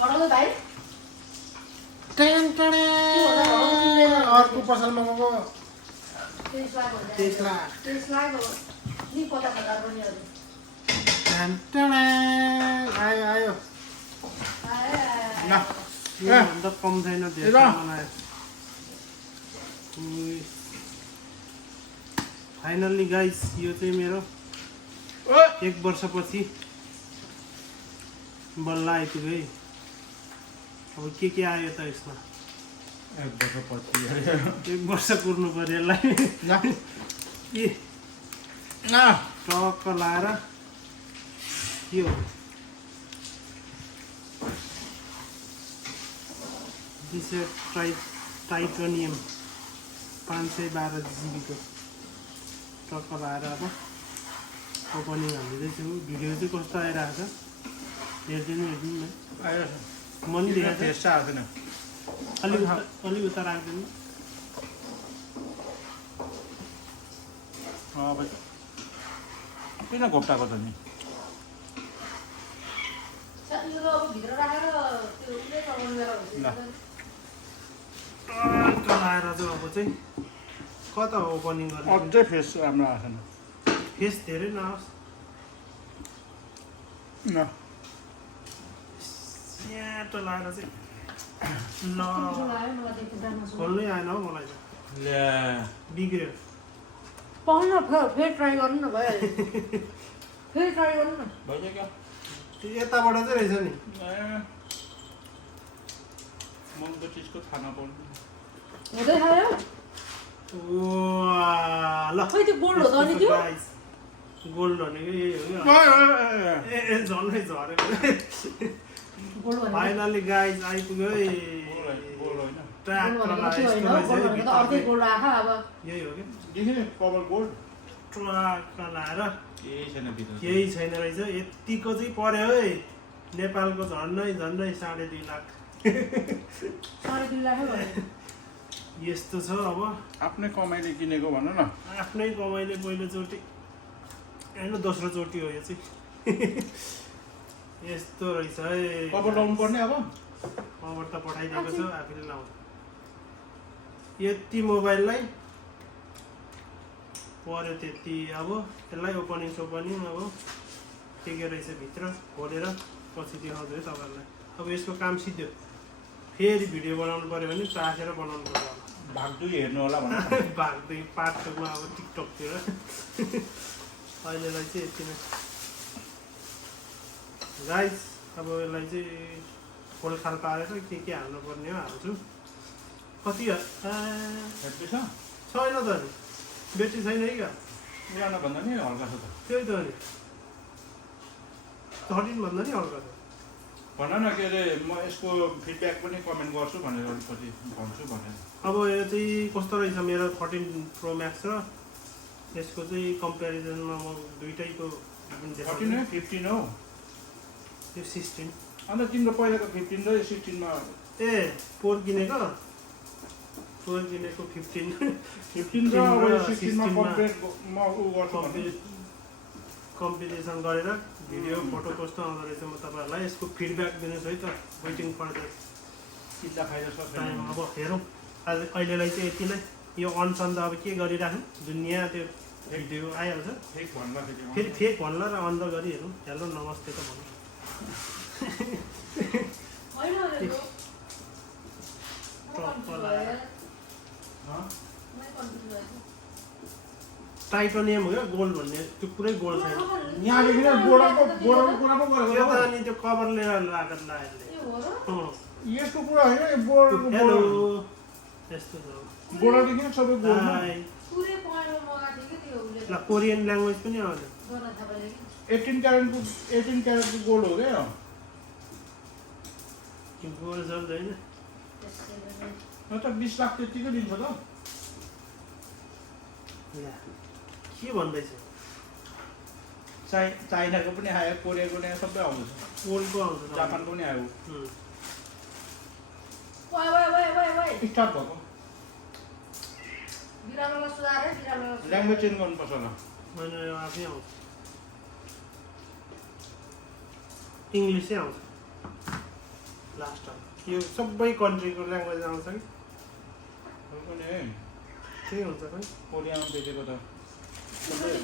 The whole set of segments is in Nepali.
बढाउँदै भाइ अर्को पसलमा गएको 30 लाख हो 30 लाख 30 लाख हो नि कता कता पनि अरु आयो आयो ल योभन्दा कम छैन धेरै बनायो फाइनल्ली गाइस यो चाहिँ मेरो 1 वर्षपछि बल्ल आइपुग्यो है अब के आयो त यसमा 1 वर्षपछि 1 वर्ष पुर्नु पर्यो यसलाई टक्क लाएर के हो टाइटोनियम 512 GB को टक्क लाएर अब ओपनिङ हालिदिँदैछु भिडियो चाहिँ कस्तो आइरहेको छ हेरिदिनु न आयो म नि देखाएको टेस्ट आउँदैन अलि उता राख्दिनु अब किन घोप्टाको त नि यो अब भित्र राखेर त्यो उले चलाउनु बेला हुन्छ टक्क लाएर चाहिँ अब चाहिँ कता ओपनिङ गर्ने अझै फेस राम्रो आएको छैन फेस धेरै नहोस् न स्याटो लाएर चाहिँ ल खोल्नै आएन हौ मलाई त ल्या बिग्रियो पाउन फेरि ट्राई गर्नु न भइहाल्यो फेरि ट्राई गर्नु न भइसक्यो क्या त्यो यताबाट चाहिँ रहेछ नि महँगो चिजको खाना पाउनु हुँदै खायो ल खै त्यो गोल्ड हो त अनि त्यो गोल्ड भनेको यही हो ए झन्डै झरेको गोल्ड भनेको फाइनली गाइज आइपुग्यो है गोल्ड होइन अर्कै गोल्ड आखा अब यही हो कि देखिने कभर गोल्ड ट्रक्क लाएर केही छैन भित्र केही छैन रहेछ यतिको चाहिँ पर्यो है नेपालको झन्डै 2.5 लाख 2.5 लाख भयो यस्तो छ अब आफ्नै कमाइले किनेको भन न आफ्नै कमाइले पहिलोचोटि होइन दोस्रो चोटि हो यो चाहिँ यस्तो रहेछ है कभर लाउनु पर्ने अब कभर त पठाइदिएको छ आफूले लाउँछ यति मोबाइललाई पर्यो त्यति अब त्यसलाई ओपनिङ अब के रहेछ भित्र खोलेर पछि देखाउँछु है तपाईँहरूलाई अब यसको काम सिद्धियो फेरि भिडियो बनाउनु पऱ्यो भने चाखेर बनाउनु पर्यो भाग 2 हेर्नु होला भन भाग 2 पार्ट 2 मा अब टिकटकतिर अहिलेलाई चाहिँ यति नै गाइस अब यसलाई चाहिँ खोलखाल पारेर के हाल्नु पर्ने हो हाल्छु कति हेर्दै छ छैन त नि ब्याट्री छैन है क्या पुरानो भन्दा नि हल्का छ त त्यही त नि 13 भन्दा नि हल्का छ भन न के अरे म यसको फिडब्याक पनि कमेन्ट गर्छु भनेर अलिकति भन्छु भनेर अब यो चाहिँ कस्तो रहेछ मेरो 13 प्रो म्याक्स र यसको चाहिँ कम्पेरिजनमा म दुईटैको 13 हो 15 हो यो 16 अन्त तिम्रो पहिलाको 15 र 16 मा ए 4 किनेको 15 15 र 16 मा कम्पेयर म उ गर्छु कम्पिटिसन गरेर भिडियो फोटो कस्तो आउँदो रहेछ म तपाईँहरूलाई यसको फिडब्याक दिनुहोस् है त वेटिङ फर द पिज्जा खाएर सक्छ टाइम अब हेरौँ आज अहिलेलाई चाहिँ यति नै यो अनसन त अब के गरिराख्नु दुनियाँ त्यो भिडियो आइहाल्छ फेक भन्ला फेरि फेक भन्ला र अन्त गरी हेरौँ हेलो नमस्ते त भन्नु टाइटोनियम हो क्या गोल्ड भन्ने त्यो पुरै गोल्ड छैन यहाँदेखि बोर्डरको कुरा पो गरेको यो त अनि त्यो कभरले लागत लाग्यो यसको कुरा होइन यो बोर्डरको हेलो यस्तो छ बोर्डरदेखि सबै गोल्ड ल कोरियन ल्याङ्ग्वेज पनि आउँछ 18 क्यारेटको गोल्ड हो क्या गोल्ड जल्द होइन न त 20 लाख त्यतिकै दिन्छ त के भन्दैछ चाइनाको पनि आयो कोरियाको पनि आयो सबै आउँछ गोल्डको आउँछ जापानको पनि आयो स्टार्ट भएको ल्याङ्ग्वेज चेन्ज गर्नुपर्छ होला होइन यो आफै आउँछ इङ्ग्लिसै आउँछ लास्ट यो सबै कन्ट्रीको ल्याङ्ग्वेज आउँछ कि पनि त्यही हुन्छ खै कोरियामा बेचेको त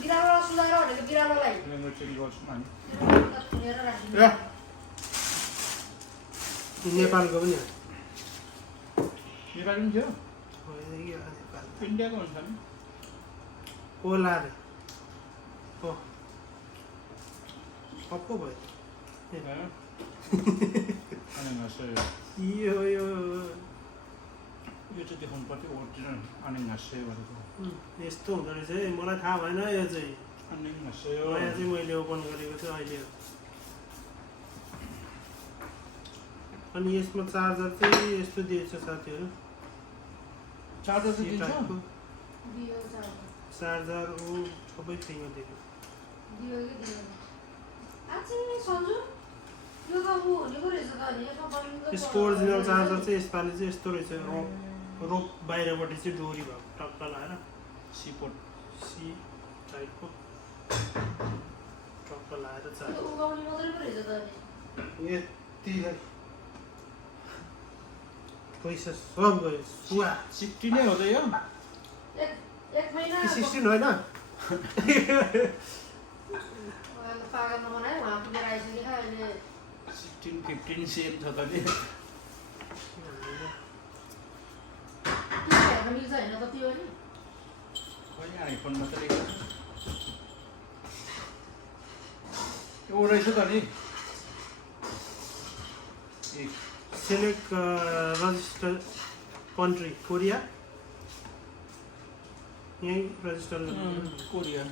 बिरालो सुधाएर भनेको बिरालोलाई ल्याङ्ग्वेज चेन्ज गर्छौँ हामी थुनेर राखिदिनु। नेपालको पनि नेपाली पनि थियो नेपाल इन्डियाको हुन्छ नि ओला रे हो पप्पो भयो अनि घाँस यो यो चाहिँ देखाउनु पर्थ्यो ओरिजिनल अनि घाँस भनेको यस्तो हुँदो रहेछ है मलाई थाहा भएन यो चाहिँ अनि घाँस नयाँ चाहिँ मैले ओपन गरेको छु अहिले अनि यसमा चार्जर चाहिँ यस्तो दिएछ साथीहरू चार्जर चाहिँ दिन्छ टाइपको दियो चार्जर। चार्जर ऊ सबै फ्रीमा दिएको दियो कि दियो। आछि सन्जु यो त ऊ भनेको रहेछ त नि यसमा बलिङको यसको ओरिजिनल चार्जर चाहिँ यसपालि चाहिँ यस्तो रहेछ रोप बाहिरपट्टि चाहिँ डोरी भएको टक्क लगाएर सिपोर्ट सी टाइपको टक्क लगाएर त्यो चार्जर उगाउने मात्रै पो रहेछ त नि। यतिलाई पैसा सब गयो सुवा 60 नै हो त यो एक महिना 16 होइन पागल नबनायो उहाँ पुगेर आइसक्यो अहिले 16-15 सेम छ त नि के हेर्न मिल्छ होइन त त्यो नि खै आइफोनमा त लेखेको छ यो रहेछ त नि सेलेक्ट रजिस्टर कन्ट्री कोरिया यहीँ रजिस्टर कोरिया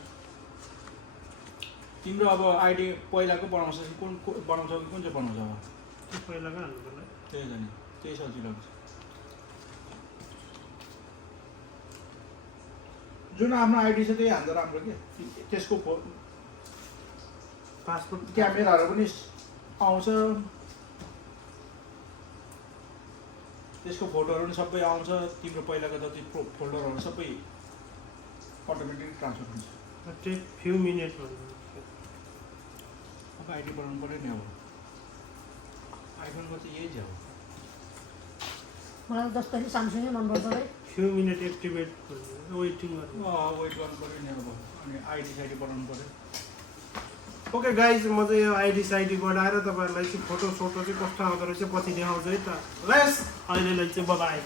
तिम्रो अब आइडी पहिलाको बनाउँछ कि कुन बनाउँछ कि कुन चाहिँ बनाउँछ अब त्यो पहिलाको हाल्नु पर्ला त्यही त नि त्यही सजिलो हुन्छ जुन आफ्नो आइडी छ त्यही हाल्दा राम्रो के त्यसको पासपोर्ट क्यामेराहरू पनि आउँछ त्यसको फोटोहरू पनि सबै आउँछ तिम्रो पहिलाको जति फोल्डरहरू सबै अटोमेटिक ट्रान्सफर हुन्छ टेक फ्यु मिनट भन्नु अब आइडी बनाउनु पऱ्यो नि अब आइफोनको चाहिँ यही छ अब मलाई त जस्तो नि सामसुङै मनपर्छ है। फ्यु मिनट एक्टिभेट भन्नु वेटिङ गर्नु वेट गर्नु पऱ्यो नि अब अनि आइडी साइडी बनाउनु पऱ्यो ओके गाइज म चाहिँ यो आइडी साइडी बनाएर तपाईँहरूलाई चाहिँ फोटो सोटो चाहिँ कस्तो आउँदो रहेछ पछि देखाउँछु है त लेस अहिलेलाई चाहिँ बाइ